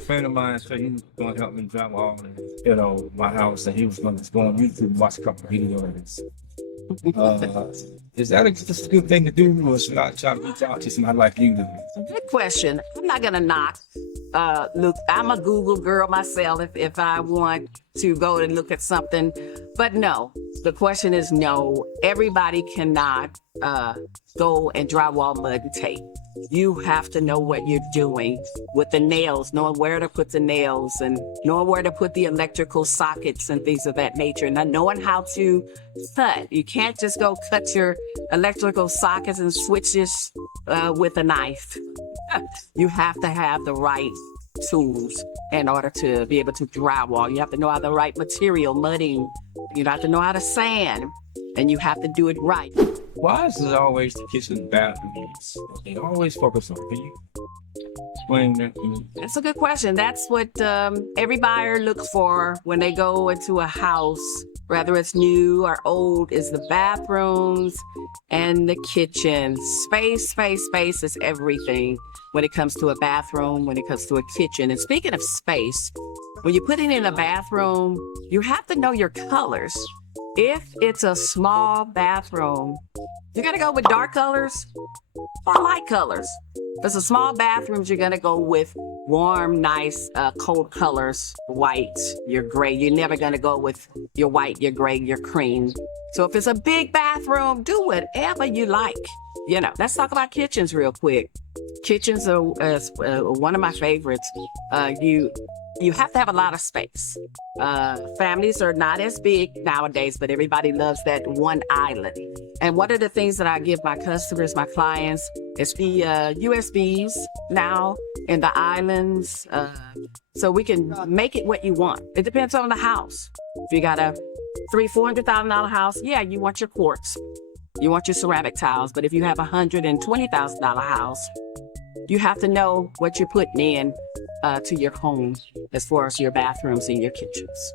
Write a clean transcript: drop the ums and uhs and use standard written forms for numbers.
friend of mine said he was going to help me drywall, my house, and he was going to go on YouTube and watch a couple of videos. Is that just a good thing to do, or should I try to reach out to somebody like you? Good question. I'm not gonna knock. Look, I'm a Google girl myself if I want to go and look at something. But no, the question is no. Everybody cannot go and drywall mud and tape. You have to know what you're doing with the nails, knowing where to put the nails and knowing where to put the electrical sockets and things of that nature. And then knowing how to cut. You can't just go cut your electrical sockets and switches with a knife. You have to have the right tools in order to be able to drywall. You have to know how the right material, mudding. You have to know how to sand, and you have to do it right. Why is it always the kitchen and bathroom needs? They always focus on. Can you explain that to me? That's a good question. That's what every buyer looks for when they go into a house, whether it's new or old, is the bathrooms and the kitchen. Space is everything when it comes to a bathroom, when it comes to a kitchen. And speaking of space, when you put it in a bathroom, you have to know your colors. If it's a small bathroom, you're gonna go with dark colors or light colors. If it's a small bathrooms, you're gonna go with warm, nice, cold colors, white, your gray. You're never gonna go with your white, your gray, your cream. So if it's a big bathroom, do whatever you like. Let's talk about kitchens real quick. Kitchens are one of my favorites. You have to have a lot of space. Families are not as big nowadays, but everybody loves that one island. And one of the things that I give my customers, my clients, is the USBs now in the islands. So we can make it what you want. It depends on the house. If you got a $400,000 house, yeah, you want your quartz. You want your ceramic tiles. But if you have a $120,000 house, you have to know what you're putting in to your home as far as your bathrooms and your kitchens.